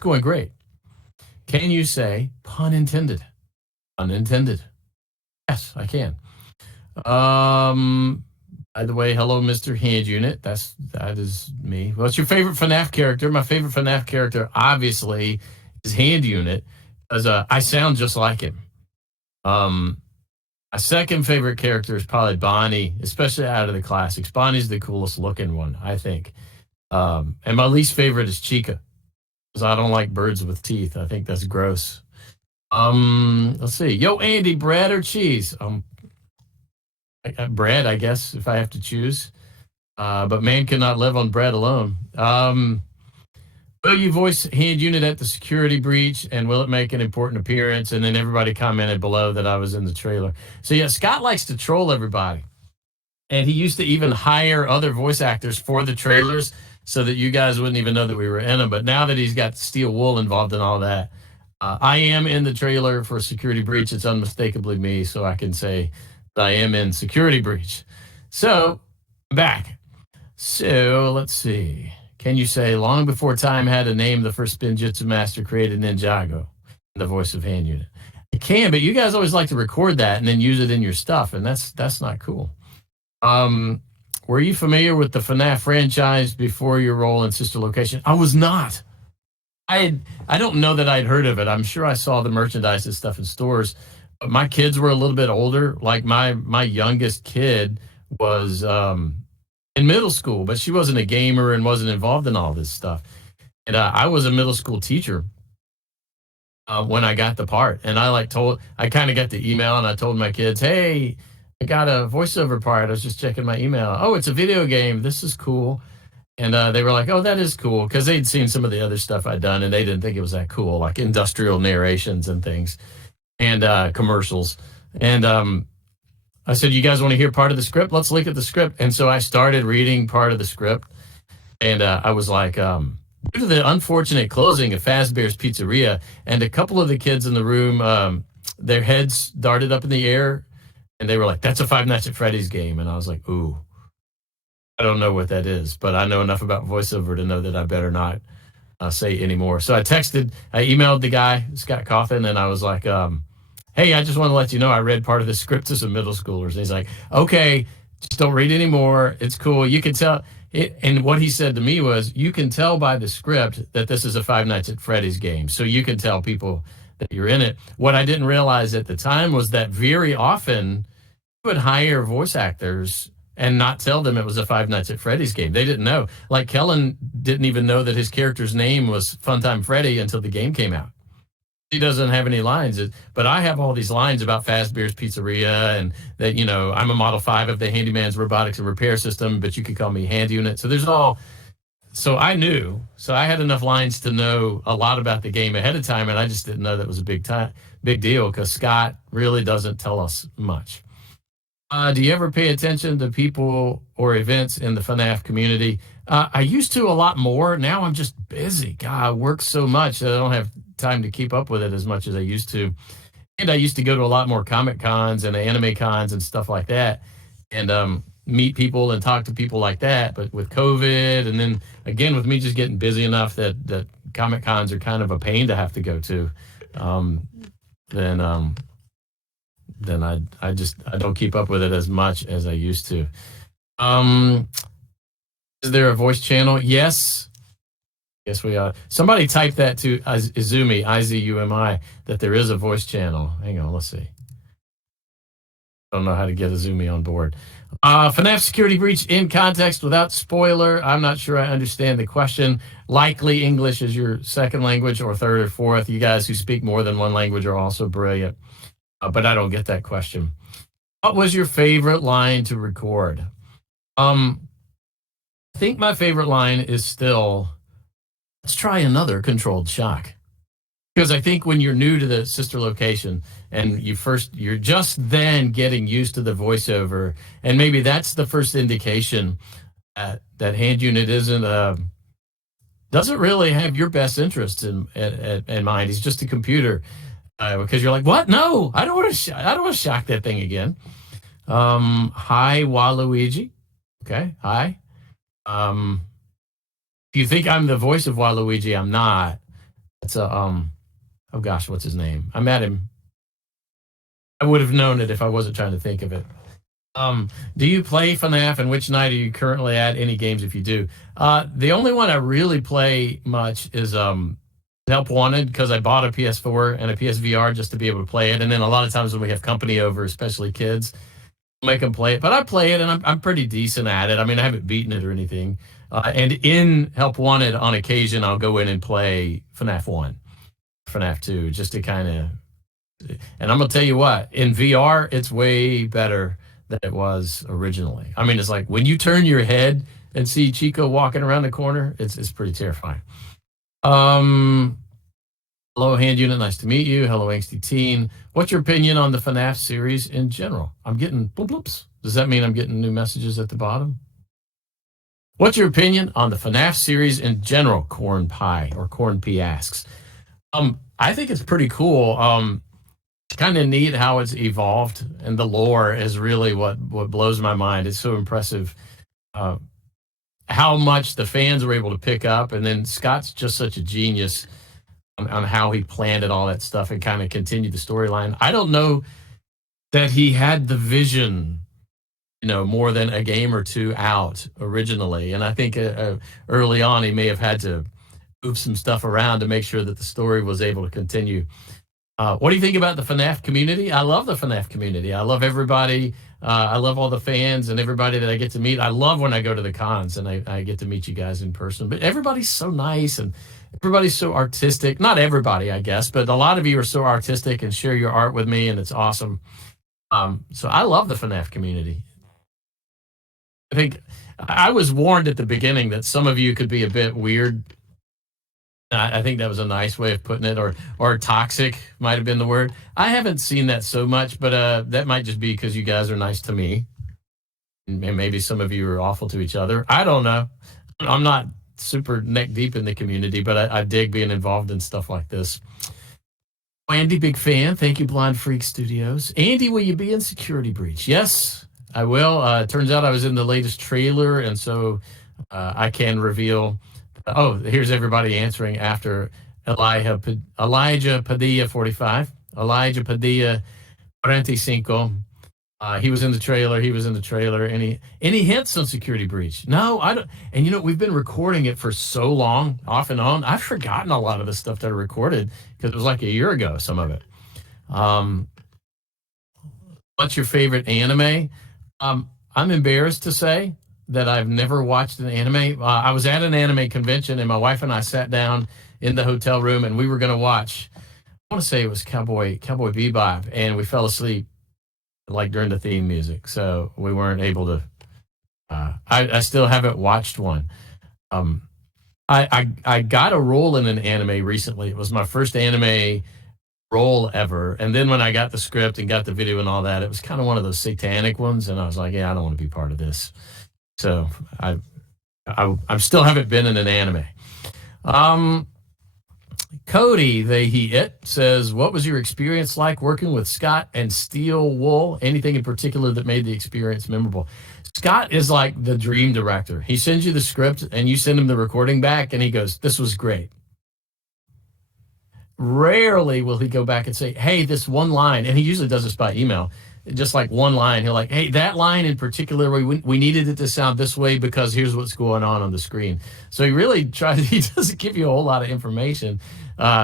Going great. Can you say pun intended? Unintended. Yes, I can. By the way, hello, Mr. Handunit. That is me. What's your favorite FNAF character? My favorite FNAF character, obviously, is Handunit, because I sound just like him. My second favorite character is probably Bonnie, especially out of the classics. Bonnie's the coolest looking one, I think. And my least favorite is Chica, because I don't like birds with teeth. I think that's gross. Let's see. Yo, Andy, bread or cheese? Bread, I guess, if I have to choose. But man cannot live on bread alone. Will you voice Handunit at the security breach, and will it make an important appearance? And then everybody commented below that I was in the trailer. So yeah, Scott likes to troll everybody. And he used to even hire other voice actors for the trailers so that you guys wouldn't even know that we were in them. But now that he's got Steel Wool involved in all that, I am in the trailer for Security Breach. It's unmistakably me, so I can say that I am in Security Breach. So, I'm back. So, let's see. Can you say, long before time had a name, the first Spinjitzu master created Ninjago, the voice of Handunit? I can, but you guys always like to record that and then use it in your stuff, and that's not cool. Were you familiar with the FNAF franchise before your role in Sister Location? I was not. I don't know that I'd heard of it. I'm sure I saw the merchandise and stuff in stores, but my kids were a little bit older. Like my youngest kid was in middle school, but she wasn't a gamer and wasn't involved in all this stuff. And I was a middle school teacher when I got the part, and I kind of got the email, and I told my kids, "Hey, I got a voiceover part. I was just checking my email. Oh, it's a video game. This is cool." And they were like, "Oh, that is cool," because they'd seen some of the other stuff I'd done, and they didn't think it was that cool, like industrial narrations and things, and commercials. And I said, "You guys want to hear part of the script? Let's look at the script." And so I started reading part of the script, and I was like, due to the unfortunate closing of Fazbear's Pizzeria, and a couple of the kids in the room, their heads darted up in the air, and they were like, "That's a Five Nights at Freddy's game." And I was like, "Ooh, I don't know what that is, but I know enough about voiceover to know that I better not say anymore." So I emailed the guy, Scott Cawthon, and I was like, "Hey, I just want to let you know I read part of the script to some middle schoolers." And he's like, "Okay, just don't read anymore. It's cool. You can tell." And what he said to me was, "You can tell by the script that this is a Five Nights at Freddy's game. So you can tell people that you're in it." What I didn't realize at the time was that very often you would hire voice actors and not tell them it was a Five Nights at Freddy's game. They didn't know. Like Kellen didn't even know that his character's name was Funtime Freddy until the game came out. He doesn't have any lines, but I have all these lines about Fazbear's Pizzeria, and that, I'm a Model 5 of the Handyman's Robotics and Repair System, but you could call me Handunit. So I knew. So I had enough lines to know a lot about the game ahead of time, and I just didn't know that was a big deal, because Scott really doesn't tell us much. Do you ever pay attention to people or events in the FNAF community? I used to a lot more. Now I'm just busy. God, I work so much that I don't have time to keep up with it as much as I used to. And I used to go to a lot more comic cons and anime cons and stuff like that, and meet people and talk to people like that. But with COVID, and then again with me just getting busy enough that comic cons are kind of a pain to have to go to, then I don't keep up with it as much as I used to. Is there a voice channel? Yes. Yes, we are. Somebody type that to Izumi, Izumi, that there is a voice channel. Hang on, let's see. I don't know how to get Izumi on board. FNAF Security Breach in context without spoiler. I'm not sure I understand the question. Likely English is your second language, or third or fourth. You guys who speak more than one language are also brilliant. But I don't get that question. What was your favorite line to record? I think my favorite line is still, "Let's try another controlled shock." Because I think when you're new to the Sister Location and you're just then getting used to the voiceover, and maybe that's the first indication that Handunit doesn't really have your best interests in mind. He's just a computer. Because you're like, "What? No, I don't want to shock that thing again." Hi, Waluigi. Okay, hi. If you think I'm the voice of Waluigi, I'm not. It's a oh gosh, what's his name? I met him. I would have known it if I wasn't trying to think of it. Do you play FNAF, and which night are you currently at? Any games if you do? The only one I really play much is Help Wanted, because I bought a PS4 and a PSVR just to be able to play it. And then a lot of times when we have company over, especially kids, make them play it. But I play it, and I'm pretty decent at it. I mean, I haven't beaten it or anything. And in Help Wanted, on occasion, I'll go in and play FNAF 1, FNAF 2, just to kind of. And I'm gonna tell you what, in VR, it's way better than it was originally. I mean, it's like when you turn your head and see Chico walking around the corner, it's pretty terrifying. Um, Hello, Hand Unit. Nice to meet you. Hello, Angsty Teen. What's your opinion on the FNAF series in general? I'm getting bloop bloops. Does that mean I'm getting new messages at the bottom? What's your opinion on the FNAF series in general? Corn Pie or Corn P asks. I think it's pretty cool. It's kind of neat how it's evolved, and the lore is really what blows my mind. It's so impressive how much the fans were able to pick up, and then Scott's just such a genius on how he planned it, all that stuff, and kind of continued the storyline. I don't know that he had the vision, more than a game or two out originally, and I think early on he may have had to move some stuff around to make sure that the story was able to continue. What do you think about the FNAF community? I love the FNAF community. I love everybody. I love all the fans and everybody that I get to meet. I love when I go to the cons and I get to meet you guys in person. But everybody's so nice and everybody's so artistic. Not everybody, I guess, but a lot of you are so artistic and share your art with me, and it's awesome. So I love the FNAF community. I think I was warned at the beginning that some of you could be a bit weird. I think that was a nice way of putting it, or toxic might have been the word. I haven't seen that so much, but that might just be because you guys are nice to me, and maybe some of you are awful to each other. I don't know. I'm not super neck deep in the community, but I dig being involved in stuff like this. Andy, big fan. Thank you, Blind Freak Studios. Andy, will you be in Security Breach? Yes, I will. Turns out I was in the latest trailer, and so I can reveal. Oh, here's everybody answering after Elijah Padilla 45. Elijah Padilla 45. He was in the trailer. He was in the trailer. Any hints on Security Breach? No, I don't. And we've been recording it for so long, off and on. I've forgotten a lot of the stuff that I recorded because it was like a year ago, some of it. What's your favorite anime? I'm embarrassed to say that I've never watched an anime. I was at an anime convention, and my wife and I sat down in the hotel room, and we were going to watch. I want to say it was Cowboy Bebop, and we fell asleep like during the theme music, so we weren't able to. I still haven't watched one. I got a role in an anime recently. It was my first anime role ever, and then when I got the script and got the video and all that, it was kind of one of those satanic ones, and I was like, yeah, I don't want to be part of this. So I still haven't been in an anime. Cody, says, what was your experience like working with Scott and Steel Wool? Anything in particular that made the experience memorable? Scott is like the dream director. He sends you the script and you send him the recording back and he goes, this was great. Rarely will he go back and say, hey, this one line, and he usually does this by email, just like one line. He'll like, hey, that line in particular, we needed it to sound this way because here's what's going on the screen. So he really tries, he doesn't give you a whole lot of information,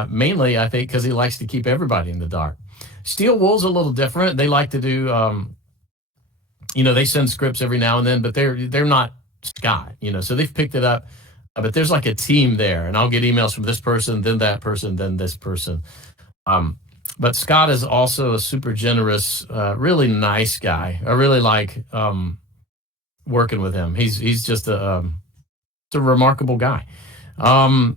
mainly, I think, because he likes to keep everybody in the dark. Steel Wool's a little different. They like to do, they send scripts every now and then, but they're not Scott, so they've picked it up. But there's like a team there, and I'll get emails from this person, then that person, then this person. But Scott is also a super generous, really nice guy. I really like working with him. He's just a remarkable guy. I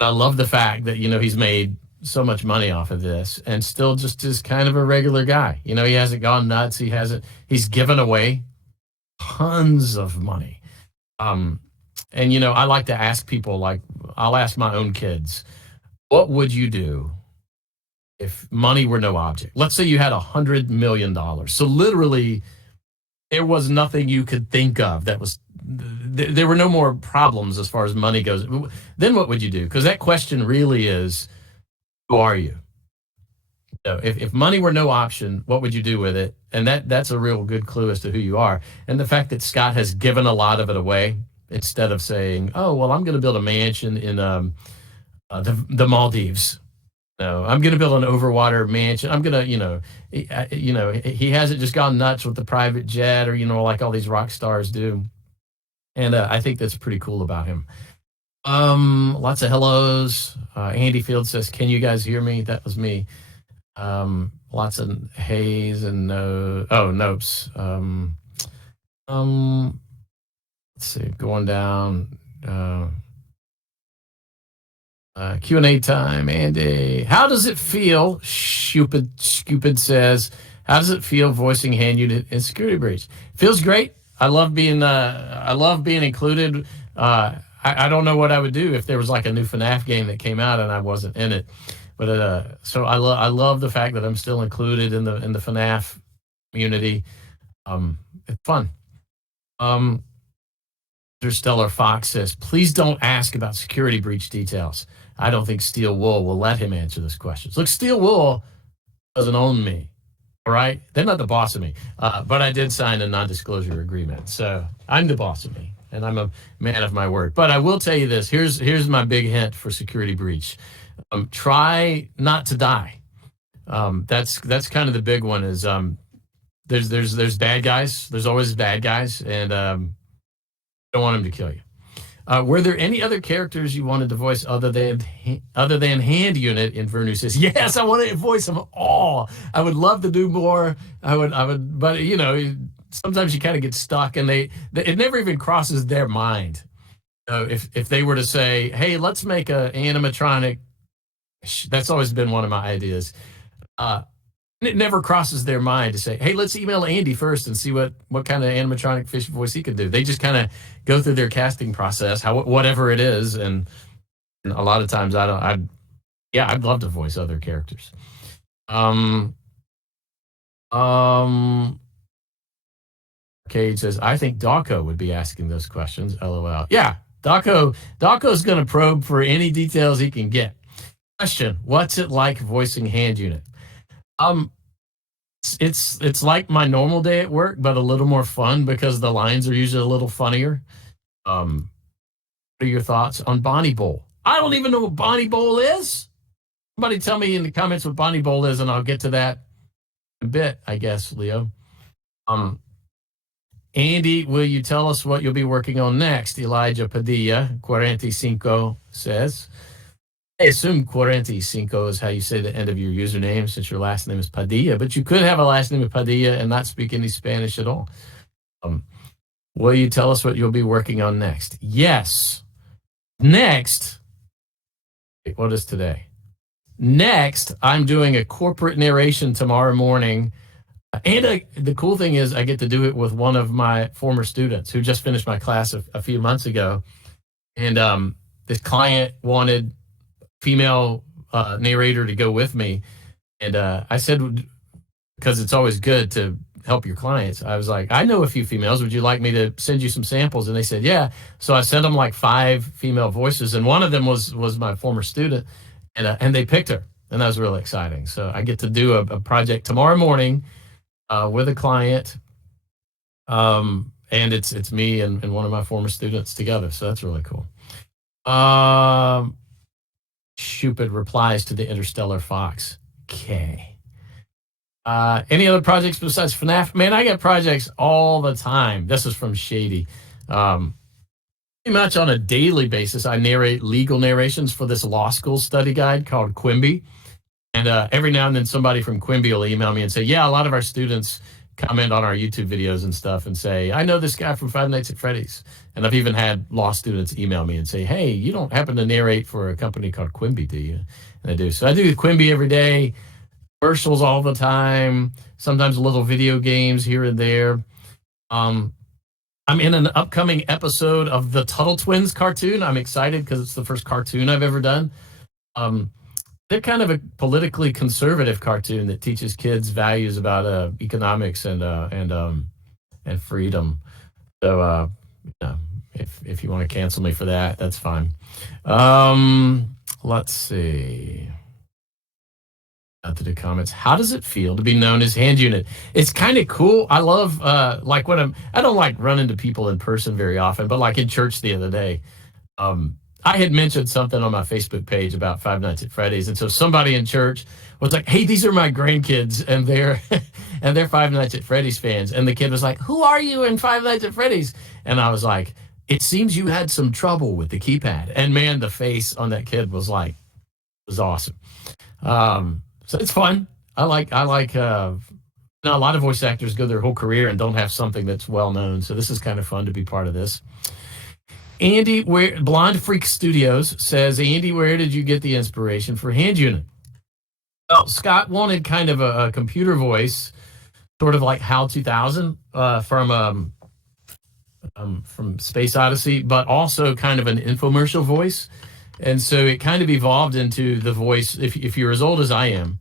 love the fact that he's made so much money off of this, and still just is kind of a regular guy. He hasn't gone nuts. He's given away tons of money. And I like to ask people, like I'll ask my own kids, what would you do if money were no object? Let's say you had $100 million. So literally there was nothing you could think of that was there were no more problems as far as money goes. Then what would you do? Because that question really is, who are you? So if money were no option, what would you do with it? And that's a real good clue as to who you are. And the fact that Scott has given a lot of it away instead of saying, "Oh, well, I'm going to build a mansion in the Maldives." No, I'm going to build an overwater mansion. I'm going to, he hasn't just gone nuts with the private jet or like all these rock stars do. And I think that's pretty cool about him. Lots of hellos. Andy Field says, "Can you guys hear me?" That was me. Lots of haze and nopes. Let's see, going down. Q&A time, Andy. How does it feel? Stupid says, how does it feel voicing Handunit in Security Breach? Feels great. I love being included. I don't know what I would do if there was like a new FNAF game that came out and I wasn't in it. But so I love the fact that I'm still included in the FNAF community. It's fun. Stellar Fox says, please don't ask about security breach details. I don't think Steel Wool will let him answer those questions. Look, Steel Wool doesn't own me. All right, they're not the boss of me, but I did sign a non-disclosure agreement, so I'm the boss of me, and I'm a man of my word. But I will tell you this: here's my big hint for security breach. Try not to die. That's kind of the big one. Is there's bad guys. There's always bad guys, and don't want them to kill you. Were there any other characters you wanted to voice other than Handunit? Invernu says, yes, I want to voice them all. I would love to do more. I would, but sometimes you kind of get stuck, and it never even crosses their mind. If they were to say, hey, let's make a animatronic, that's always been one of my ideas. It never crosses their mind to say, hey, let's email Andy first and see what kind of animatronic fish voice he can do. They just kind of go through their casting process, whatever it is. And a lot of times I'd love to voice other characters. Cage says, I think Dawko would be asking those questions. LOL. Yeah, Dawko's going to probe for any details he can get. Question, what's it like voicing Handunit? It's like my normal day at work, but a little more fun because the lines are usually a little funnier. What are your thoughts on Bonnie Bowl? I don't even know what Bonnie Bowl is. Somebody tell me in the comments what Bonnie Bowl is, and I'll get to that in a bit, I guess, Leo. Andy, will you tell us what you'll be working on next? Elijah Padilla, 45, says. I assume 45 is how you say the end of your username, since your last name is Padilla, but you could have a last name of Padilla and not speak any Spanish at all. Will you tell us what you'll be working on next? Yes. Next, what is today? Next, I'm doing a corporate narration tomorrow morning. And the cool thing is I get to do it with one of my former students who just finished my class a few months ago. And this client wanted female narrator to go with me, and I said, because it's always good to help your clients, I was like, I know a few females, would you like me to send you some samples? And they said yeah. So I sent them like 5 female voices, and one of them was my former student, and they picked her, and that was really exciting. So I get to do a project tomorrow morning with a client, and it's me and one of my former students together, so that's really cool. Stupid replies to the Interstellar Fox. Okay. Any other projects besides FNAF? Man, I get projects all the time. This is from Shady. Pretty much on a daily basis, I narrate legal narrations for this law school study guide called Quimby. And every now and then somebody from Quimby will email me and say, yeah, a lot of our students comment on our YouTube videos and stuff and say, I know this guy from Five Nights at Freddy's. And I've even had law students email me and say, hey, you don't happen to narrate for a company called Quimby, do you? And I do. So I do Quimby every day, commercials all the time, sometimes little video games here and there. I'm in an upcoming episode of the Tuttle Twins cartoon. I'm excited because it's the first cartoon I've ever done. They're kind of a politically conservative cartoon that teaches kids values about economics and freedom. So No, if you want to cancel me for that, that's fine. Let's see. Out to the comments. How does it feel to be known as Hand Unit? It's kind of cool. I love like when I don't like running to people in person very often, but like in church the other day, I had mentioned something on my Facebook page about Five Nights at Freddy's, and so somebody in church was like, "Hey, these are my grandkids, and they're and they're Five Nights at Freddy's fans." And the kid was like, "Who are you in Five Nights at Freddy's?" And I was like, "It seems you had some trouble with the keypad." And man, the face on that kid was awesome. So it's fun. I like you know, a lot of voice actors go their whole career and don't have something that's well known. So this is kind of fun to be part of this. Andy, where Blonde Freak Studios says, Andy, where did you get the inspiration for Hand Unit? Well, Scott wanted kind of a computer voice, sort of like HAL 2000 from Space Odyssey, but also kind of an infomercial voice. And so it kind of evolved into the voice. If you're as old as I am,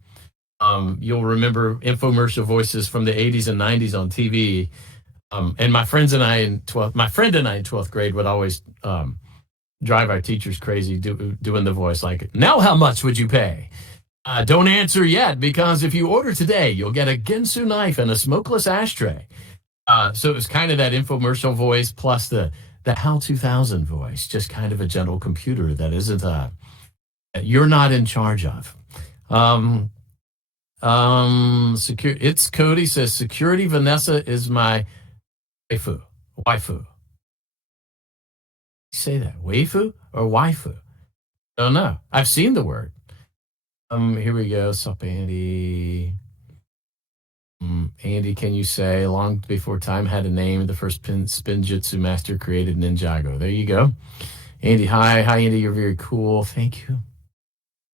you'll remember infomercial voices from the 80s and 90s on TV. And my friend and I in 12th grade would always drive our teachers crazy doing the voice like, now how much would you pay? Don't answer yet, because if you order today, you'll get a Ginsu knife and a smokeless ashtray. So it was kind of that infomercial voice plus the HAL 2000 voice, just kind of a gentle computer that isn't you're not in charge of. It's Cody says, security Vanessa is my waifu. Say that, waifu or waifu? I don't know. I've seen the word. Here we go. Sup, Andy. Andy, can you say long before time had a name, the first spinjitzu master created Ninjago? There you go. Andy, hi, Andy. You're very cool. Thank you.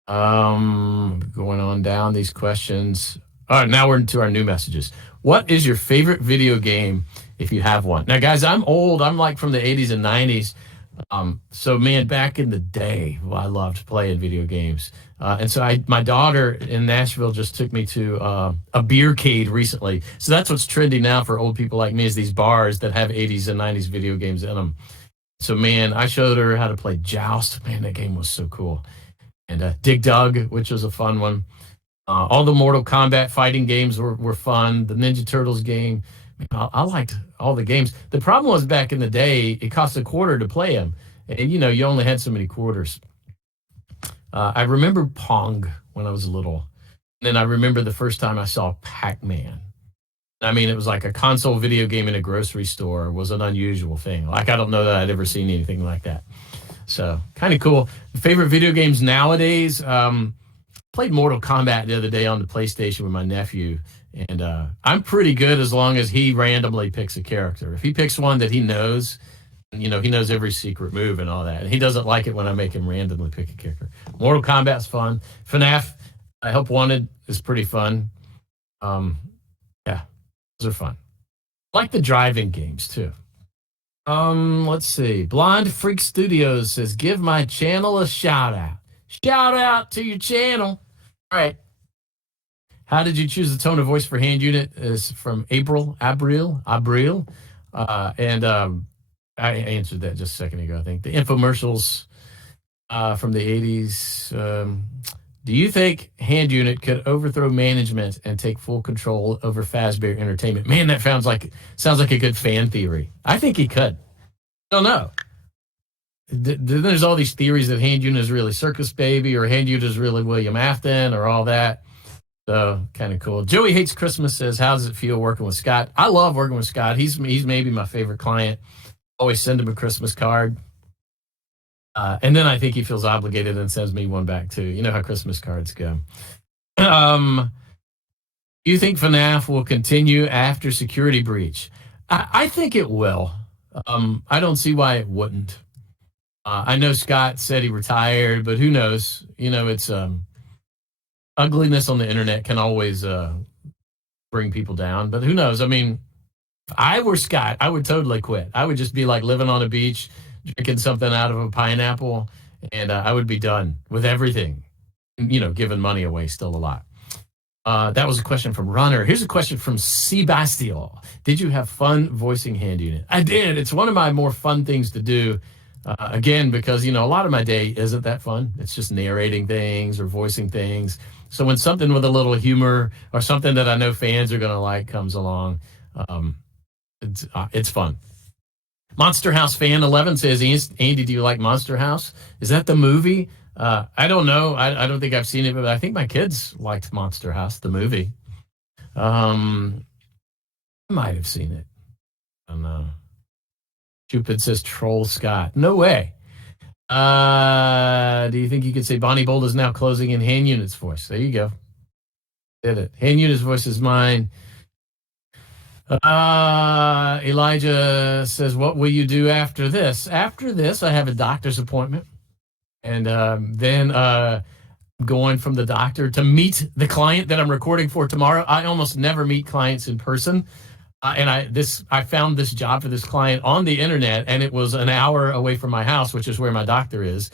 Going on down these questions. All right, now we're into our new messages. What is your favorite video game if you have one? Now, guys, I'm old. I'm like from the 80s and 90s. So man, back in the day, I loved playing video games. And so my daughter in Nashville just took me to a beercade recently. So that's what's trendy now for old people like me, is these bars that have 80s and 90s video games in them. So man, I showed her how to play Joust. Man, that game was so cool. And Dig Dug, which was a fun one. All the Mortal Kombat fighting games were fun. The Ninja Turtles game. I liked all the games. The problem was back in the day, it cost $0.25 to play them. And, you know, you only had so many quarters. I remember Pong when I was little. And then I remember the first time I saw Pac-Man. I mean, it was like a console video game in a grocery store was an unusual thing. Like, I don't know that I'd ever seen anything like that. So, kind of cool. Favorite video games nowadays? Played Mortal Kombat the other day on the PlayStation with my nephew. And I'm pretty good as long as he randomly picks a character. If he picks one that he knows, you know, he knows every secret move and all that. And he doesn't like it when I make him randomly pick a character. Mortal Kombat's fun. FNAF, I Help Wanted is pretty fun. Yeah, those are fun. I like the driving games too. Let's see. Blonde Freak Studios says, give my channel a shout out. Shout out to your channel. All right. How did you choose the tone of voice for Hand Unit? Is from Abril. I answered that just a second ago, I think. The infomercials from the 80s. Do you think Hand Unit could overthrow management and take full control over Fazbear Entertainment? Man, that sounds like a good fan theory. I think he could. I don't know. There's all these theories that Hand Unit is really Circus Baby, or Hand Unit is really William Afton, or all that. So kind of cool. Joey Hates Christmas says, how does it feel working with Scott? I love working with Scott. He's maybe my favorite client. Always send him a Christmas card. And then I think he feels obligated and sends me one back too. You know how Christmas cards go. Do you think FNAF will continue after security breach? I think it will. I don't see why it wouldn't. I know Scott said he retired, but who knows? You know, it's ugliness on the internet can always bring people down, but who knows? I mean, if I were Scott, I would totally quit. I would just be like living on a beach, drinking something out of a pineapple, and I would be done with everything. You know, giving money away still a lot. That was a question from Runner. Here's a question from Sebastio. Did you have fun voicing Hand Unit? I did. It's one of my more fun things to do. Again, because, a lot of my day isn't that fun. It's just narrating things or voicing things. So when something with a little humor or something that I know fans are going to like comes along, um, it's fun. Monster House Fan 11 says, Andy, do you like Monster House? Is that the movie? I don't know. I don't think I've seen it, but I think my kids liked Monster House, the movie. I might have seen it. I don't know. Cupid says Troll Scott. No way. Do you think you could say Bonnie Bold is now closing in Hand Unit's voice? There you go. Did it. Hand Unit's voice is mine. Elijah says, what will you do after this? After this, I have a doctor's appointment. And then going from the doctor to meet the client that I'm recording for tomorrow. I almost never meet clients in person. And I found this job for this client on the internet, and it was an hour away from my house, which is where my doctor is.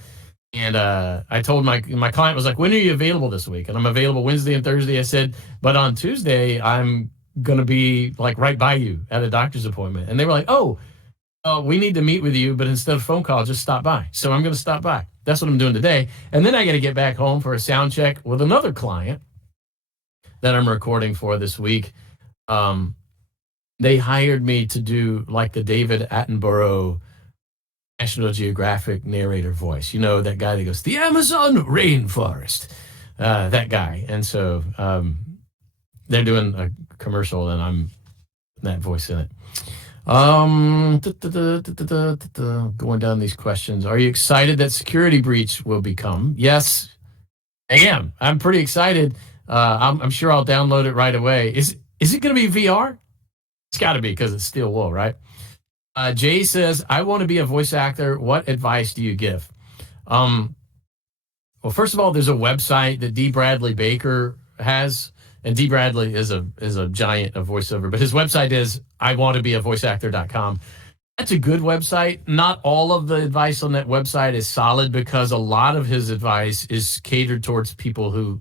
And I told my client was like, when are you available this week? And I'm available Wednesday and Thursday. I said, but on Tuesday, I'm going to be like right by you at a doctor's appointment. And they were like, oh, we need to meet with you, but instead of phone call, just stop by. So I'm going to stop by. That's what I'm doing today. And then I got to get back home for a sound check with another client that I'm recording for this week. They hired me to do like the David Attenborough National Geographic narrator voice. That guy that goes, the Amazon rainforest, that guy. And so they're doing a commercial and I'm that voice in it. Going down these questions. Are you excited that Security Breach will become? Yes, I am. I'm pretty excited. I'm sure I'll download it right away. Is it going to be VR? It's got to be because it's steel wool, right? Jay says, I want to be a voice actor. What advice do you give? Well, first of all, there's a website that D. Bradley Baker has. And D. Bradley is a giant of voiceover, but his website is iwantobeavoiceactor.com. That's a good website. Not all of the advice on that website is solid because a lot of his advice is catered towards people who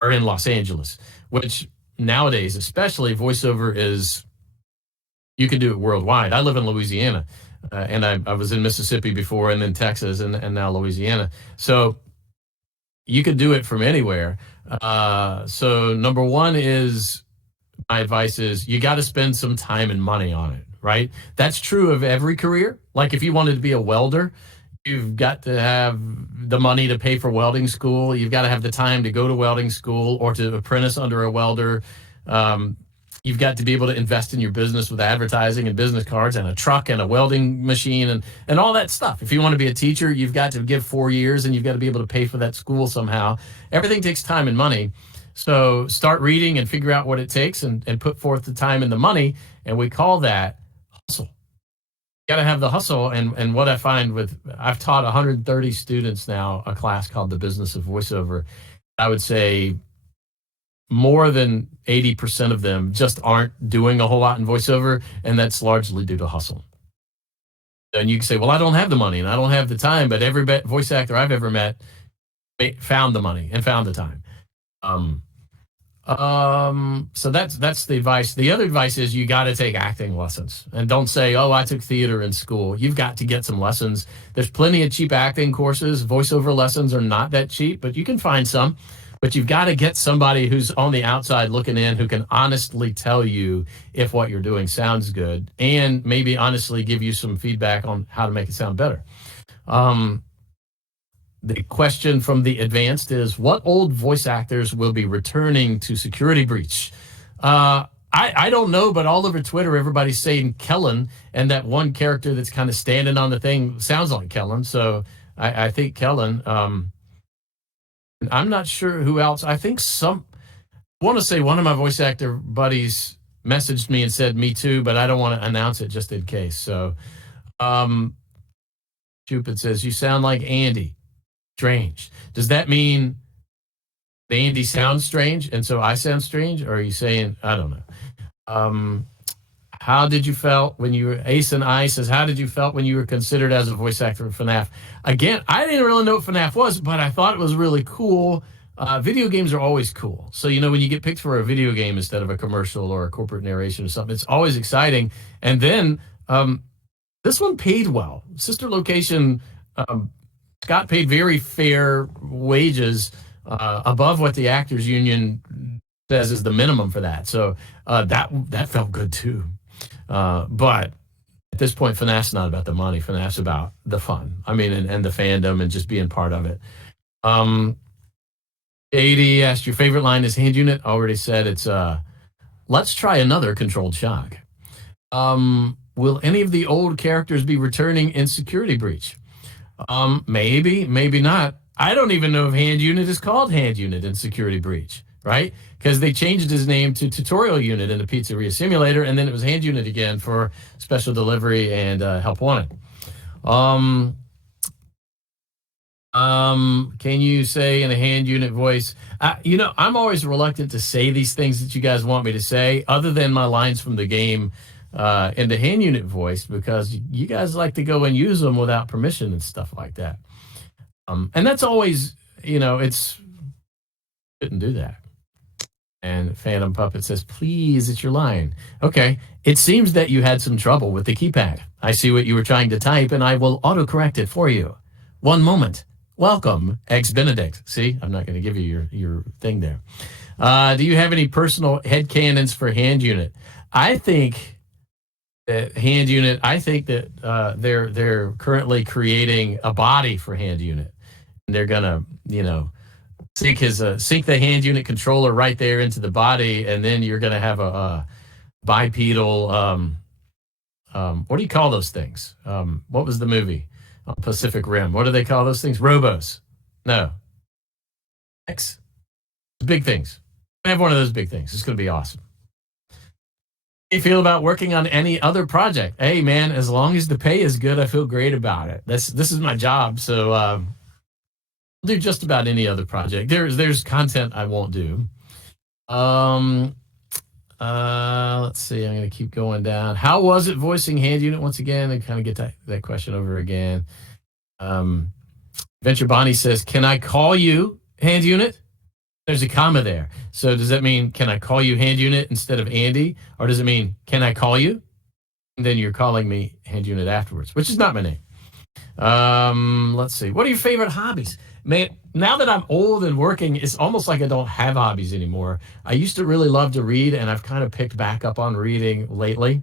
are in Los Angeles, which nowadays, especially, voiceover is, you can do it worldwide. I live in Louisiana, and I was in Mississippi before, and then Texas, and now Louisiana. So you could do it from anywhere. So number one is, my advice is, you got to spend some time and money on it, right? That's true of every career. Like if you wanted to be a welder, you've got to have the money to pay for welding school. You've got to have the time to go to welding school or to apprentice under a welder. You've got to be able to invest in your business with advertising and business cards and a truck and a welding machine and all that stuff. If you want to be a teacher, you've got to give 4 years and you've got to be able to pay for that school somehow. Everything takes time and money. So start reading and figure out what it takes and put forth the time and the money. And we call that hustle. You got to have the hustle. And what I find I've taught 130 students now a class called The Business of Voiceover. I would say more than 80% of them just aren't doing a whole lot in voiceover, and that's largely due to hustle. And you can say, well, I don't have the money and I don't have the time, but every voice actor I've ever met found the money and found the time. So that's the advice. The other advice is you got to take acting lessons, and don't say, oh, I took theater in school. You've got to get some lessons. There's plenty of cheap acting courses. Voiceover lessons are not that cheap, but you can find some. But you've got to get somebody who's on the outside looking in who can honestly tell you if what you're doing sounds good and maybe honestly give you some feedback on how to make it sound better. The question from the advanced is, what old voice actors will be returning to Security Breach? I don't know, but all over Twitter, everybody's saying Kellen, and that one character that's kind of standing on the thing sounds like Kellen. So I think Kellen. I'm not sure who else. I think I want to say one of my voice actor buddies messaged me and said, me too, but I don't want to announce it just in case. So Cupid says, you sound like Andy. Strange. Does that mean the Andy sounds strange and so I sound strange? Or are you saying, I don't know. How did you felt when you were, Ace and I says, how did you felt when you were considered as a voice actor for FNAF? Again, I didn't really know what FNAF was, but I thought it was really cool. video games are always cool. So, when you get picked for a video game instead of a commercial or a corporate narration or something, it's always exciting. And then this one paid well. Sister Location, Scott paid very fair wages above what the Actors Union says is the minimum for that. So that felt good too. But at this point, FNAF's not about the money. FNAF's about the fun. I mean, and the fandom and just being part of it. 80 asked, your favorite line is hand unit. Already said it's, let's try another controlled shock. Will any of the old characters be returning in Security Breach? Maybe, maybe not. I don't even know if Hand Unit is called Hand Unit in Security Breach, right? Because they changed his name to Tutorial Unit in the Pizzeria Simulator, and then it was Hand Unit again for Special Delivery and Help Wanted. Can you say in a Hand Unit voice? I'm always reluctant to say these things that you guys want me to say, other than my lines from the game in the Hand Unit voice, because you guys like to go and use them without permission and stuff like that. And that's always, it's shouldn't do that. And Phantom Puppet says, please, it's your line. Okay. It seems that you had some trouble with the keypad. I see what you were trying to type, and I will autocorrect it for you. One moment. Welcome, Eggs Benedict. See, I'm not going to give you your thing there. Do you have any personal headcanons for Hand Unit? I think that Hand Unit, they're currently creating a body for Hand Unit. And they're going to, sync the Hand Unit controller right there into the body, and then you're going to have a bipedal, what do you call those things? What was the movie? Pacific Rim. What do they call those things? Robos. No. X. Big things. I have one of those big things. It's going to be awesome. How do you feel about working on any other project? Hey, man, as long as the pay is good, I feel great about it. This is my job, so I'll do just about any other project. There's content I won't do. Let's see. I'm going to keep going down. How was it voicing Hand Unit once again? And kind of get that question over again. Venture Bonnie says, can I call you Hand Unit? There's a comma there. So does that mean, can I call you Hand Unit instead of Andy? Or does it mean, can I call you? And then you're calling me Hand Unit afterwards, which is not my name. Let's see. What are your favorite hobbies? Man, now that I'm old and working, it's almost like I don't have hobbies anymore. I used to really love to read, and I've kind of picked back up on reading lately.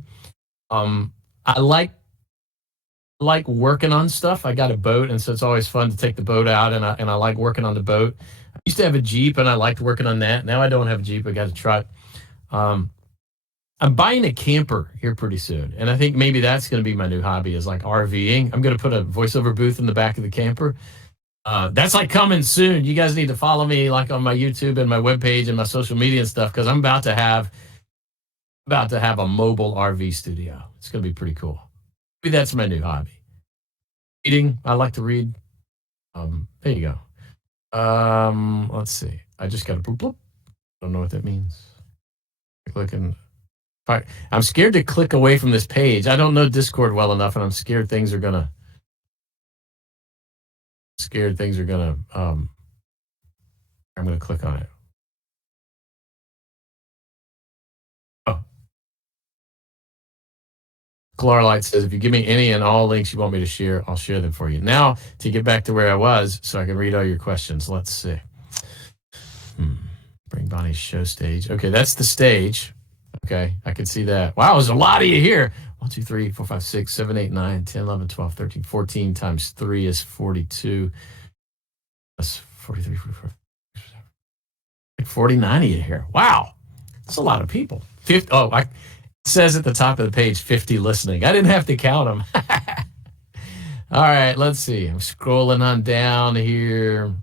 I like working on stuff. I got a boat, and so it's always fun to take the boat out, and I like working on the boat. I used to have a Jeep, and I liked working on that. Now I don't have a Jeep. I got a truck. I'm buying a camper here pretty soon, and I think maybe that's going to be my new hobby is like RVing. I'm going to put a voiceover booth in the back of the camper. That's like coming soon. You guys need to follow me like on my YouTube and my webpage and my social media and stuff, because I'm about to have a mobile RV studio. It's going to be pretty cool. Maybe that's my new hobby. Reading. I like to read. There you go. Let's see. I just got a bloop bloop. I don't know what that means. Clicking. I'm scared to click away from this page. I don't know Discord well enough, and I'm scared things are gonna. I'm gonna click on it. Oh. Clarlight says, if you give me any and all links you want me to share, I'll share them for you. Now, to get back to where I was, so I can read all your questions. Let's see. Bring Bonnie's show stage. Okay, that's the stage. Okay, I can see that. Wow, there's a lot of you here. 1, 2, 3, 4, 5, 6, 7, 8, 9, 10, 11, 12, 13, 14 times 3 is 42. That's 43, 44. Like 49 of you here. Wow. That's a lot of people. 50, it says at the top of the page, 50 listening. I didn't have to count them. All right, let's see. I'm scrolling on down here.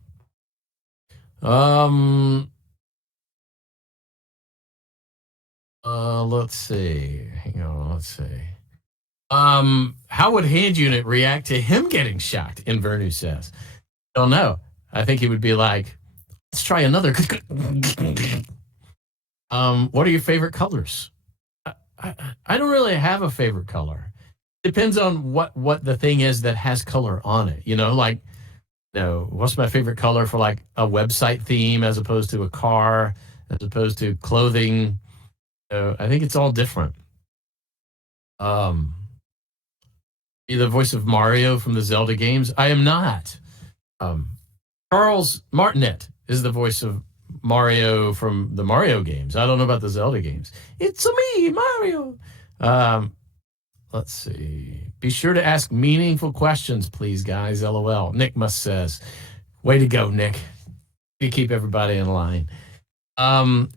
Let's see. Hang on, let's see. How would Hand Unit react to him getting shocked? Invernu says. Don't know. I think he would be like, let's try another. What are your favorite colors? I don't really have a favorite color. Depends on what the thing is that has color on it. Like what's my favorite color for like a website theme as opposed to a car, as opposed to clothing. I think it's all different. Um, be the voice of Mario from the Zelda games. I am not. Um, Charles Martinet is the voice of Mario from the Mario games. I don't know about the Zelda games. It's me, Mario. Um, let's see. Be sure to ask meaningful questions, please, guys. LOL. Nick Must says, way to go, Nick. You keep everybody in line.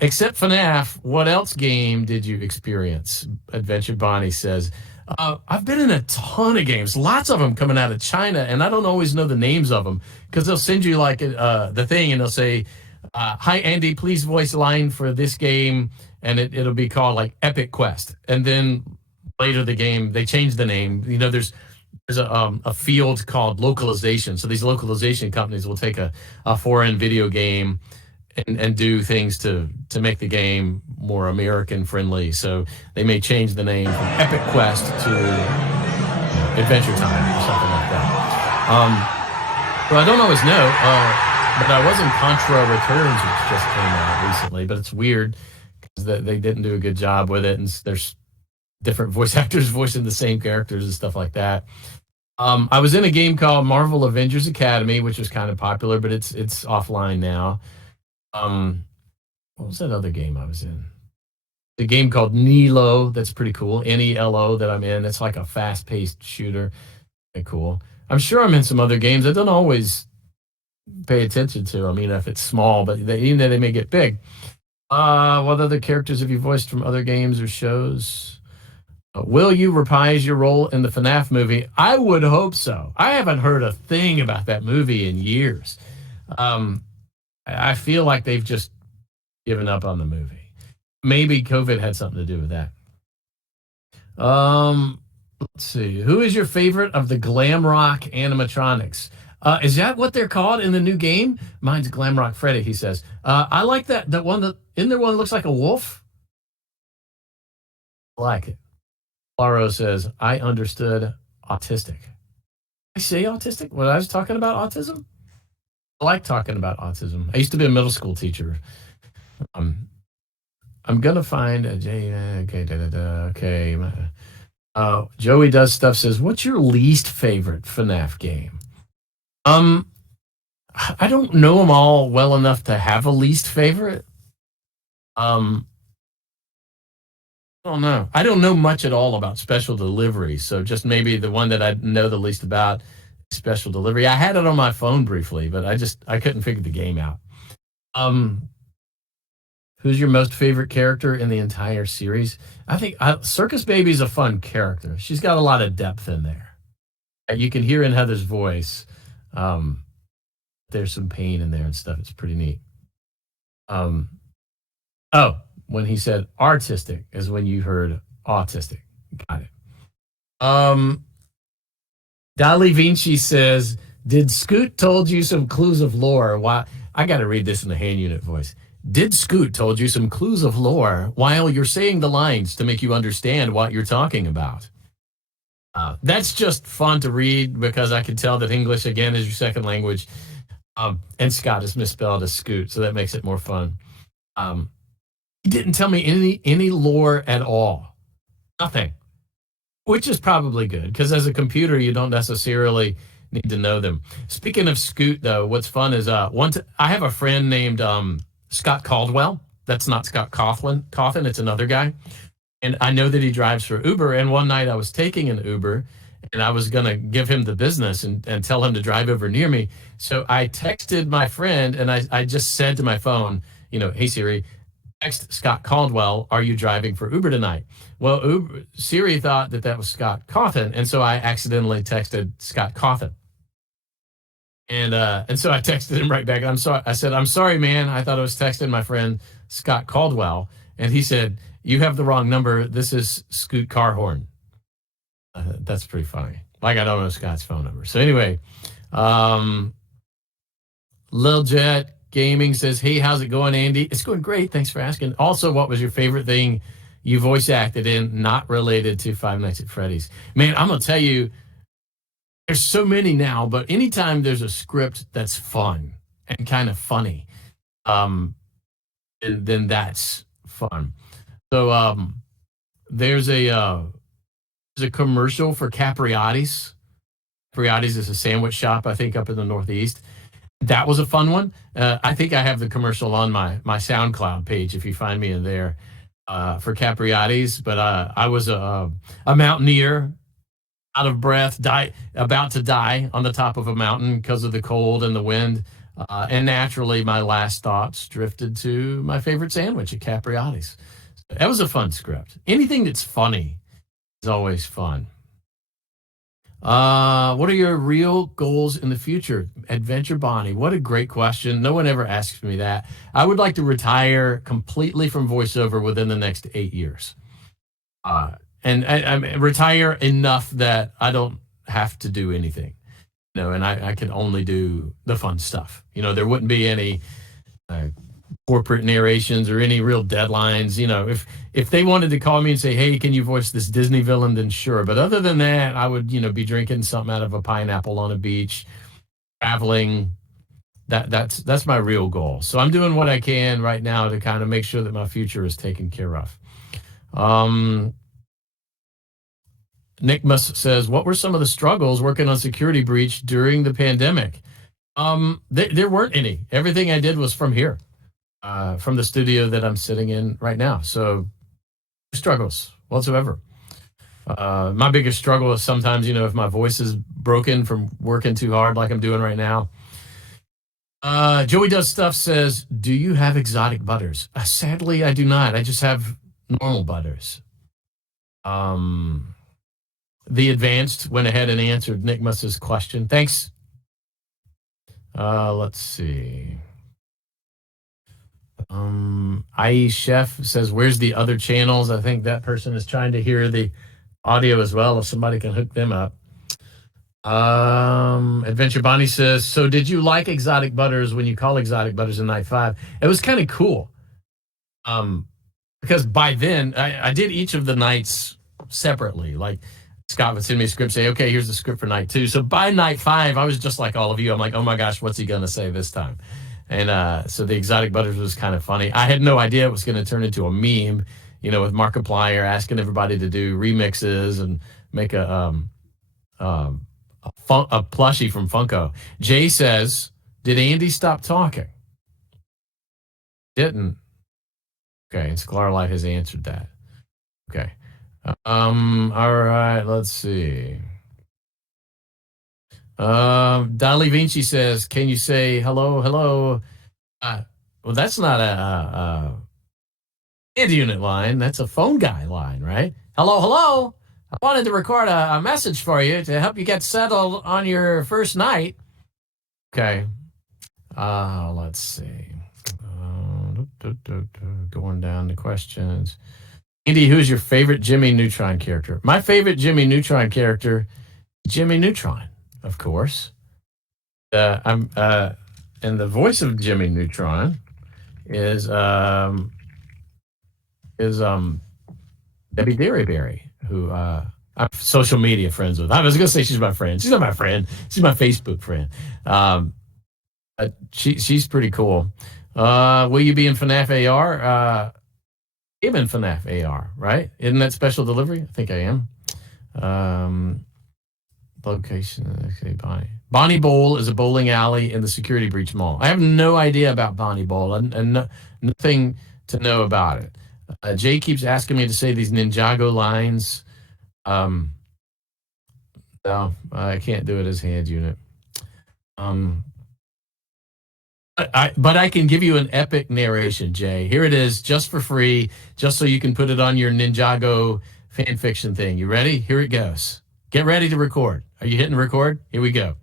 Except FNAF, what else game did you experience? Adventure Bonnie says, I've been in a ton of games, lots of them coming out of China, and I don't always know the names of them because they'll send you like the thing and they'll say, hi, Andy, please voice line for this game. And it'll be called like Epic Quest. And then later the game, they change the name. There's a field called localization. So these localization companies will take a foreign video game and do things to make the game more American friendly. So they may change the name from Epic Quest to Adventure Time or something like that. But I don't always know. But I was in Contra Returns, which just came out recently. But it's weird because they didn't do a good job with it, and there's different voice actors voicing the same characters and stuff like that. I was in a game called Marvel Avengers Academy, which was kind of popular, but it's offline now. What was that other game I was in? The game called Nelo, that's pretty cool. Nelo that I'm in. It's like a fast-paced shooter. Okay, cool. I'm sure I'm in some other games. I don't always pay attention to. I mean, if it's small, but even though they may get big. What other characters have you voiced from other games or shows? Will you reprise your role in the FNAF movie? I would hope so. I haven't heard a thing about that movie in years. I feel like they've just given up on the movie. Maybe COVID had something to do with that. Let's see. Who is your favorite of the glam rock animatronics? Is that what they're called in the new game? Mine's Glam Rock Freddy, he says. I like that one that in there one that looks like a wolf. I like it. Laro says, I understood autistic. I say autistic? When I was talking about autism? I like talking about autism. I used to be a middle school teacher. I'm gonna find a J. Okay. Joey Does Stuff says, what's your least favorite FNAF game? I don't know them all well enough to have a least favorite. I don't know. I don't know much at all about Special Delivery, so just maybe the one that I know the least about, Special Delivery. I had it on my phone briefly, but I couldn't figure the game out. Who's your most favorite character in the entire series? I think Circus Baby's a fun character. She's got a lot of depth in there. You can hear in Heather's voice. There's some pain in there and stuff. It's pretty neat. When he said artistic is when you heard autistic. Got it. Dolly Vinci says, did Scoot told you some clues of lore? Why? I got to read this in the hand unit voice. Did Scoot told you some clues of lore while you're saying the lines to make you understand what you're talking about? That's just fun to read because I can tell that English, again, is your second language. And Scott is misspelled as Scoot, so that makes it more fun. He didn't tell me any lore at all. Nothing. Which is probably good, because as a computer, you don't necessarily need to know them. Speaking of Scoot, though, what's fun is I have a friend named Scott Caldwell. That's not Scott Cawthon. It's another guy. And I know that he drives for Uber. And one night I was taking an Uber, and I was going to give him the business and tell him to drive over near me. So I texted my friend, and I just said to my phone, hey, Siri, text Scott Caldwell, are you driving for Uber tonight? Well, Siri thought that was Scott Cawthon, and so I accidentally texted Scott Cawthon. And so I texted him right back. I'm sorry. I said, I'm sorry, man. I thought I was texting my friend Scott Caldwell. And he said, you have the wrong number. This is Scoot Carhorn. That's pretty funny. Like, I don't know Scott's phone number. So anyway, Lil Jet Gaming says, hey, how's it going, Andy? It's going great. Thanks for asking. Also, what was your favorite thing you voice acted in not related to Five Nights at Freddy's? Man, I'm going to tell you, there's so many now, but anytime there's a script that's fun and kind of funny, um, and then that's fun. So there's a commercial for Capriati's. Capriati's is a sandwich shop, I think, up in the Northeast. That was a fun one. I think I have the commercial on my SoundCloud page if you find me in there for Capriati's. But I was a mountaineer, out of breath, about to die on the top of a mountain because of the cold and the wind. And naturally, my last thoughts drifted to my favorite sandwich at Capriati's. That was a fun script. Anything that's funny is always fun. What are your real goals in the future? Adventure Bonnie, what a great question. No one ever asks me that. I would like to retire completely from voiceover within the next 8 years. And I retire enough that I don't have to do anything, and I can only do the fun stuff. There wouldn't be any corporate narrations or any real deadlines. If they wanted to call me and say, "Hey, can you voice this Disney villain?" then sure. But other than that, I would, be drinking something out of a pineapple on a beach, traveling. That's my real goal. So I'm doing what I can right now to kind of make sure that my future is taken care of. Nick Mus says, "What were some of the struggles working on Security Breach during the pandemic?" There weren't any. Everything I did was from here. From the studio that I'm sitting in right now. So, no struggles whatsoever. My biggest struggle is sometimes, if my voice is broken from working too hard like I'm doing right now. Joey Does Stuff says, "Do you have exotic butters?" Sadly, I do not. I just have normal butters. The Advanced went ahead and answered Nick Mus's question. Thanks. Let's see. IE Chef says, "Where's the other channels?" I think that person is trying to hear the audio as well. If somebody can hook them up. Adventure Bonnie says, "So did you like Exotic Butters when you call Exotic Butters in Night 5? It was kind of cool. Because by then I did each of the nights separately. Like Scott would send me a script, say, "Okay, here's the script for Night 2. So by Night 5, I was just like all of you. I'm like, "Oh my gosh, what's he going to say this time?" And so the Exotic Butters was kind of funny. I had no idea it was going to turn into a meme, with Markiplier asking everybody to do remixes and make a plushie from Funko. Jay says, "Did Andy stop talking?" Didn't. Okay, and Sklarlight has answered that. Okay. All right, let's see. Dolly Vinci says, "Can you say hello, hello?" Well, that's not a Handunit line. That's a phone guy line, right? "Hello, hello. I wanted to record a message for you to help you get settled on your first night." Okay. Let's see. Going down to questions. Andy, who's your favorite Jimmy Neutron character? My favorite Jimmy Neutron character, Jimmy Neutron, of course. And the voice of Jimmy Neutron is Debbie Derryberry, who I'm social media friends with. I was going to say she's my friend. She's not my friend. She's my Facebook friend. She's pretty cool. Will you be in FNAF AR? I'm in FNAF AR, right? Isn't that special delivery? I think I am. Location, okay, Bonnie Bowl is a bowling alley in the Security Breach Mall. I have no idea about Bonnie Bowl and nothing to know about it. Jay keeps asking me to say these Ninjago lines. No, I can't do it as Handunit. But I can give you an epic narration, Jay. Here it is, just for free, just so you can put it on your Ninjago fan fiction thing. You ready? Here it goes. Get ready to record. Are you hitting record? Here we go.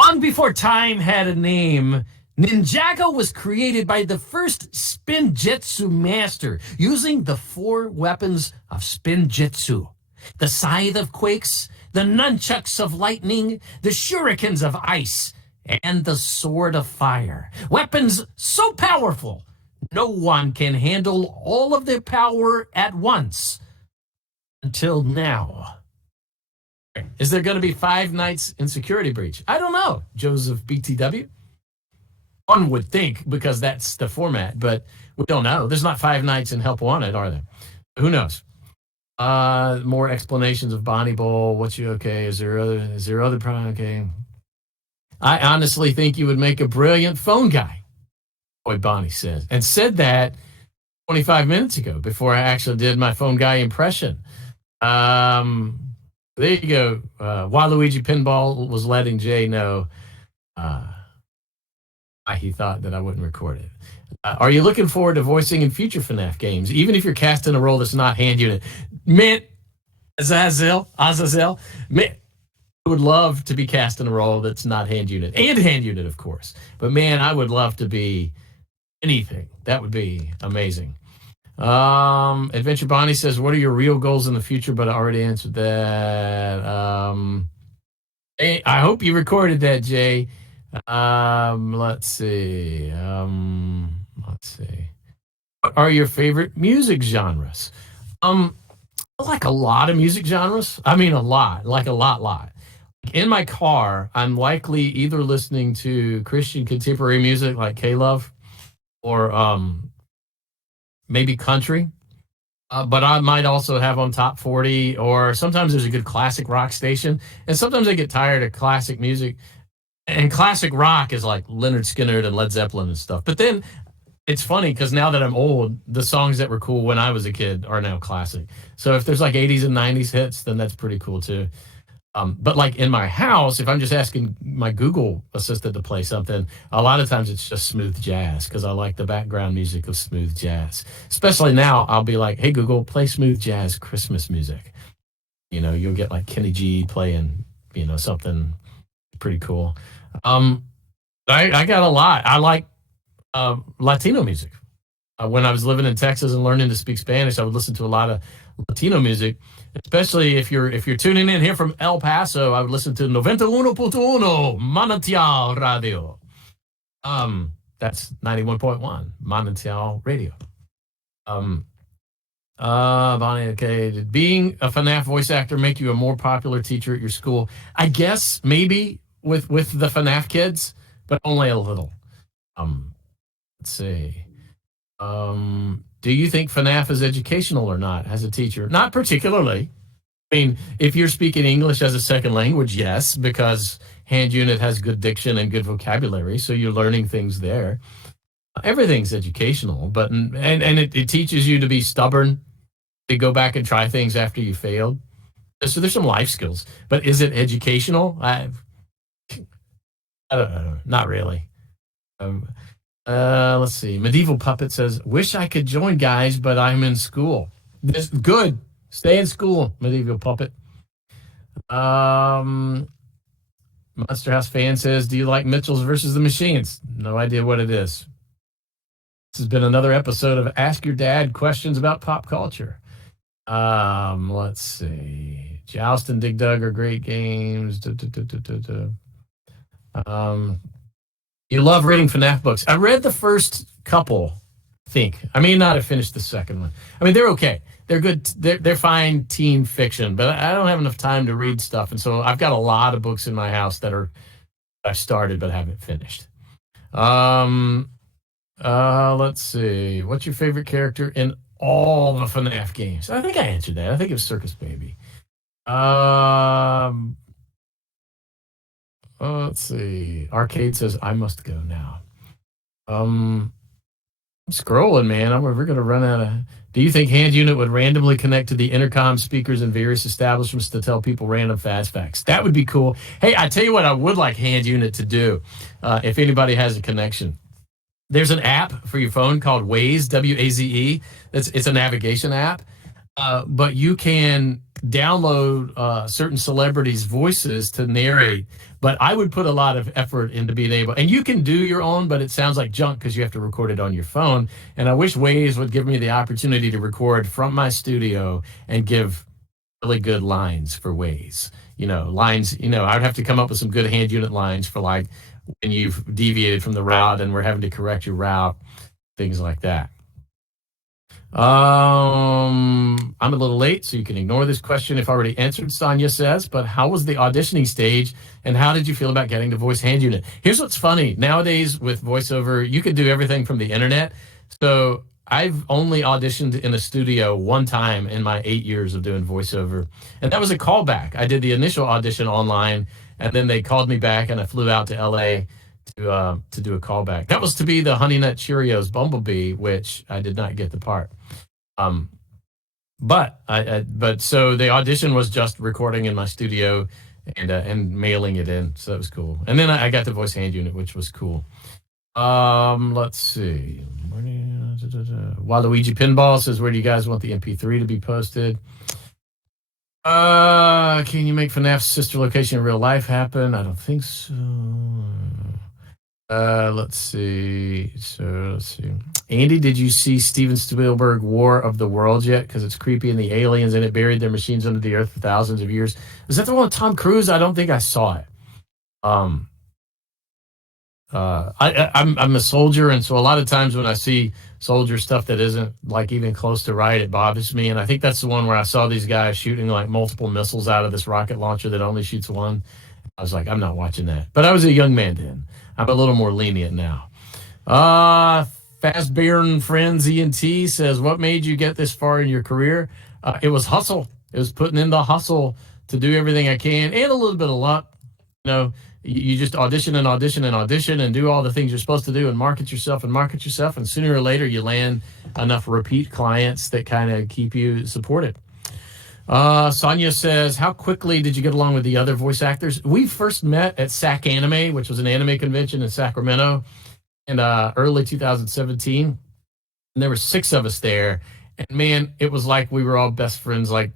Long before time had a name, Ninjago was created by the first Spinjitzu master, using the 4 weapons of Spinjitzu: the Scythe of Quakes, the Nunchucks of Lightning, the Shurikens of Ice, and the Sword of Fire. Weapons so powerful, no one can handle all of their power at once. Until now. Is there going to be Five Nights in Security Breach? I don't know, Joseph BTW. One would think because that's the format, but we don't know. There's not Five Nights in Help Wanted, are there? Who knows? More explanations of Bonnie Bowl. What's you okay? Is there other problem? Okay. I honestly think you would make a brilliant phone guy. Boy, Bonnie says, and said that 25 minutes ago before I actually did my phone guy impression. There you go. Waluigi Pinball was letting Jay know he thought that I wouldn't record it. Are you looking forward to voicing in future FNAF games, even if you're cast in a role that's not hand unit? Man, Azazel, man, I would love to be cast in a role that's not hand unit, and hand unit, of course. But man, I would love to be anything. That would be amazing. Adventure Bonnie says, what are your real goals in the future? But I already answered that. I hope you recorded that, Jay. Let's see. What are your favorite music genres? I like a lot of music genres. I mean, a lot. Like a lot. In my car, I'm likely either listening to Christian contemporary music like K-Love or maybe country. But I might also have on top 40, or sometimes there's a good classic rock station. And sometimes I get tired of classic music. And classic rock is like Leonard Skinner and Led Zeppelin and stuff. But then it's funny because now that I'm old, the songs that were cool when I was a kid are now classic. So if there's like 80s and 90s hits, then that's pretty cool too. But like in my house, if I'm just asking my Google Assistant to play something, a lot of times it's just smooth jazz because I like the background music of smooth jazz. Especially now, I'll be like, hey, Google, play smooth jazz Christmas music. You know, you'll get like Kenny G playing, something pretty cool. I got a lot. I like Latino music. When I was living in Texas and learning to speak Spanish, I would listen to a lot of Latino music, especially if you're tuning in here from El Paso. I would listen to 91.1 Manantial Radio. That's 91.1 Manantial Radio. Bonnie, okay. Did being a FNAF voice actor make you a more popular teacher at your school? I guess maybe with the FNAF kids, but only a little. Let's see. Do you think FNAF is educational or not as a teacher? Not particularly. I mean, if you're speaking English as a second language, yes, because hand unit has good diction and good vocabulary, so you're learning things there. Everything's educational, but and it teaches you to be stubborn, to go back and try things after you failed. So there's some life skills, but is it educational? I don't know. Not really. Let's see. Medieval Puppet says, wish I could join, guys, but I'm in school. This good. Stay in school, Medieval Puppet. Monster House Fan says, do you like Mitchell's versus the Machines? No idea what it is. This has been another episode of Ask Your Dad Questions About Pop Culture. Let's see. Joust and Dig Dug are great games. You love reading FNAF books. I read the first couple, I think. I may not have finished the second one. I mean, they're okay. They're good. They're fine teen fiction, but I don't have enough time to read stuff. And so I've got a lot of books in my house that I've started but haven't finished. Let's see. What's your favorite character in all the FNAF games? I think I answered that. I think it was Circus Baby. Let's see. Arcade says, I must go now. I'm scrolling, man. We're going to run out of... Do you think Hand Unit would randomly connect to the intercom speakers in various establishments to tell people random fast facts? That would be cool. Hey, I tell you what I would like Hand Unit to do, if anybody has a connection. There's an app for your phone called Waze, W-A-Z-E. It's a navigation app, but you can download certain celebrities' voices to narrate. But I would put a lot of effort into being able, and you can do your own, but it sounds like junk because you have to record it on your phone. And I wish Waze would give me the opportunity to record from my studio and give really good lines for Waze. Lines, I'd have to come up with some good Hand Unit lines for like when you've deviated from the route and we're having to correct your route, things like that. I'm a little late, so you can ignore this question if already answered, Sonia says, but how was the auditioning stage and how did you feel about getting to voice Hand Unit? Here's what's funny. Nowadays with voiceover, you can do everything from the internet. So I've only auditioned in a studio one time in my 8 years of doing voiceover, and that was a callback. I did the initial audition online, and then they called me back, and I flew out to LA to do a callback. That was to be the Honey Nut Cheerios Bumblebee, which I did not get the part. Um, but so the audition was just recording in my studio and mailing it in, so that was cool. And then I got the voice Hand Unit, which was cool. Let's see. Waluigi Pinball says, "Where do you guys want the MP3 to be posted?" Can you make FNAF's sister location in real life happen? I don't think so. Let's see. So let's see. Andy, did you see Steven Spielberg War of the Worlds yet? Because it's creepy and the aliens in it buried their machines under the earth for thousands of years. Is that the one with Tom Cruise? I don't think I saw it. I'm a soldier, and so a lot of times when I see soldier stuff that isn't like even close to right, it bothers me. And I think that's the one where I saw these guys shooting like multiple missiles out of this rocket launcher that only shoots one. I was like, I'm not watching that. But I was a young man then. I'm a little more lenient now. Fastbeard Friends ENT says, "What made you get this far in your career?" It was hustle. It was putting in the hustle to do everything I can, and a little bit of luck. You know, you just audition and audition and audition and do all the things you're supposed to do and market yourself, and sooner or later you land enough repeat clients that kind of keep you supported. Sonia says, "How quickly did you get along with the other voice actors?" We first met at SAC Anime, which was an anime convention in Sacramento in early 2017. And there were 6 of us there. And man, it was like we were all best friends like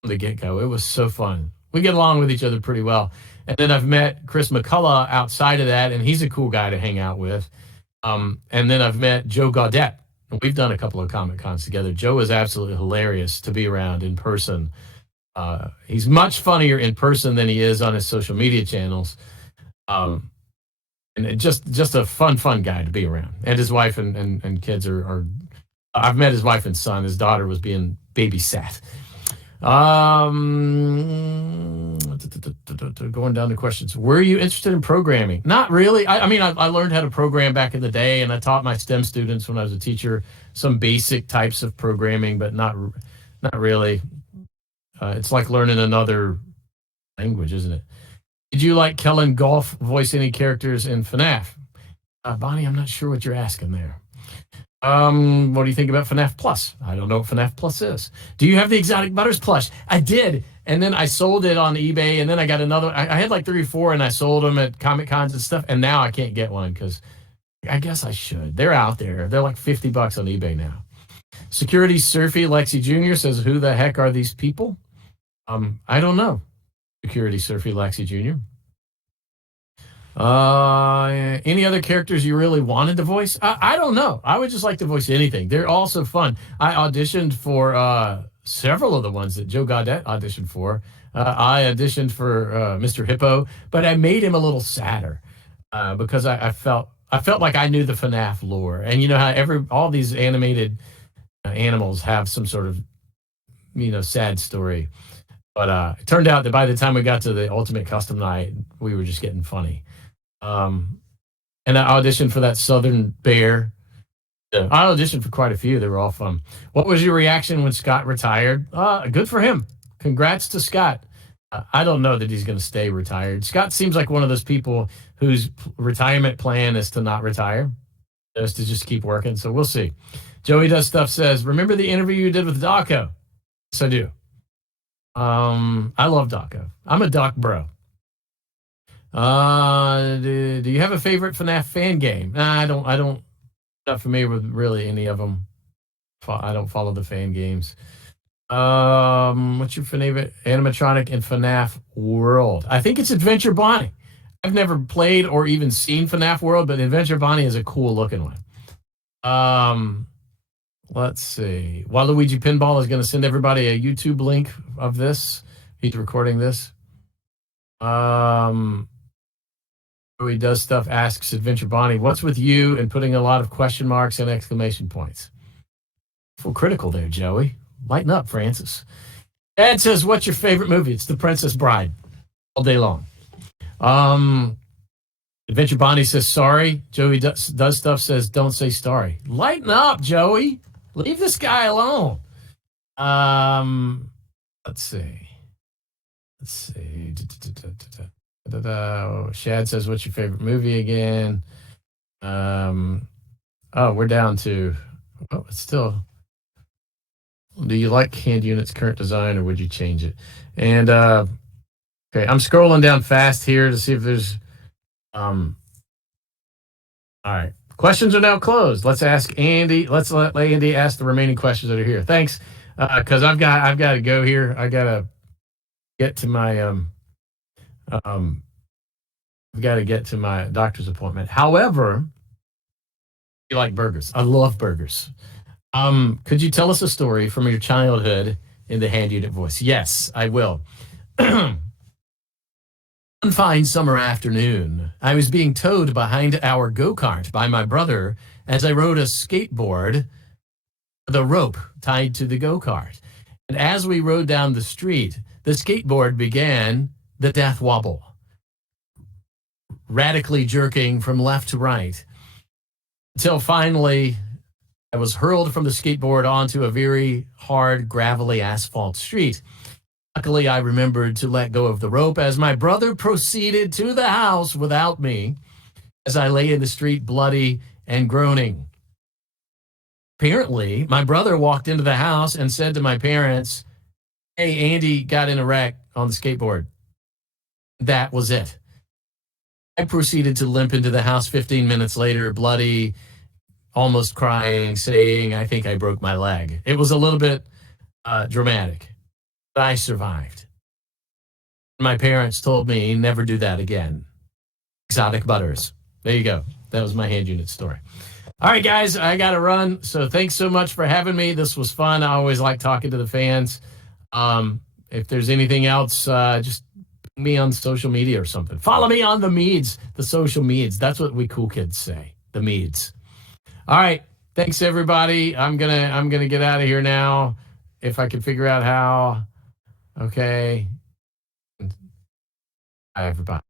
from the get-go. It was so fun. We get along with each other pretty well. And then I've met Chris McCullough outside of that, and he's a cool guy to hang out with. And then I've met Joe Gaudette. We've done a couple of Comic Cons together. Joe is absolutely hilarious to be around in person. He's much funnier in person than he is on his social media channels. And just a fun guy to be around. And his wife and kids are I've met his wife and son. His daughter was being babysat. Going down to questions. Were you interested in programming? Not really. I mean, I learned how to program back in the day, and I taught my STEM students when I was a teacher some basic types of programming, but not really. It's like learning another language, isn't it? Did you like Kellen Golf voice any characters in FNAF? Bonnie, I'm not sure what you're asking there. What do you think about FNAF Plus? I don't know what FNAF Plus is. Do you have the Exotic Butters plush? I did, and then I sold it on eBay, and then I got another. I had like 3 or 4, and I sold them at Comic Cons and stuff, and now I can't get one because I guess I should. They're out there. They're like $50 on eBay now. Security Surfy Lexi Jr. says, "Who the heck are these people?" I don't know. Security Surfy Lexi Jr. Any other characters you really wanted to voice? I don't know. I would just like to voice anything. They're all so fun. I auditioned for several of the ones that Joe Gaudette auditioned for. I auditioned for Mr. Hippo, but I made him a little sadder because I felt like I knew the FNAF lore, and you know how all these animated animals have some sort of sad story. But it turned out that by the time we got to the Ultimate Custom Night, we were just getting funny. And I auditioned for that Southern Bear. I auditioned for quite a few. They were all fun. What was your reaction when Scott retired? Good for him. Congrats to Scott. I don't know that he's going to stay retired. Scott seems like one of those people whose retirement plan is to not retire, is to just keep working. So we'll see. Joey Does Stuff says, "Remember the interview you did with Daco?" Yes, I do. I love Daco. I'm a Doc bro. Do you have a favorite FNAF fan game? Nah, I don't. Not familiar with really any of them. I don't follow the fan games. What's your favorite animatronic in FNAF World? I think it's Adventure Bonnie. I've never played or even seen FNAF World, but Adventure Bonnie is a cool looking one. Let's see. Waluigi Pinball is going to send everybody a YouTube link of this. He's recording this. He Does Stuff asks Adventure Bonnie, "What's with you and putting a lot of question marks and exclamation points?" Full critical there, Joey. Lighten up, Francis. Ed says, what's your favorite movie? It's The Princess Bride. All day long. Adventure Bonnie says, sorry. Joey does stuff, says, don't say sorry. Lighten up, Joey. Leave this guy alone. Let's see. Shad says, what's your favorite movie again? We're down to, it's still, do you like Handunits' current design or would you change it? And, okay, I'm scrolling down fast here to see if there's, all right. Questions are now closed. Let's ask Andy. Let's let Andy ask the remaining questions that are here. Thanks. Because I've got to go here. I got to get to my I've got to get to my doctor's appointment. However, you like burgers. I love burgers. Could you tell us a story from your childhood in the Handunit voice? Yes, I will. One fine summer afternoon, I was being towed behind our go-kart by my brother as I rode a skateboard with a rope tied to the go-kart. And as we rode down the street, the skateboard began the death wobble, radically jerking from left to right, until finally I was hurled from the skateboard onto a very hard, gravelly asphalt street. Luckily, I remembered to let go of the rope as my brother proceeded to the house without me as I lay in the street bloody and groaning. Apparently, my brother walked into the house and said to my parents, hey, Andy got in a wreck on the skateboard. That was it. I proceeded to limp into the house 15 minutes later, bloody, almost crying, saying, I think I broke my leg. It was a little bit dramatic. I survived. My parents told me never do that again. Exotic butters. There you go. That was my Handunit story. All right, guys, I got to run. So thanks so much for having me. This was fun. I always like talking to the fans. If there's anything else, just ping me on social media or something. Follow me on the Meads, the social Meads. That's what we cool kids say, the Meads. All right. Thanks, everybody. I'm gonna get out of here now if I can figure out how. Okay. Bye, everybody.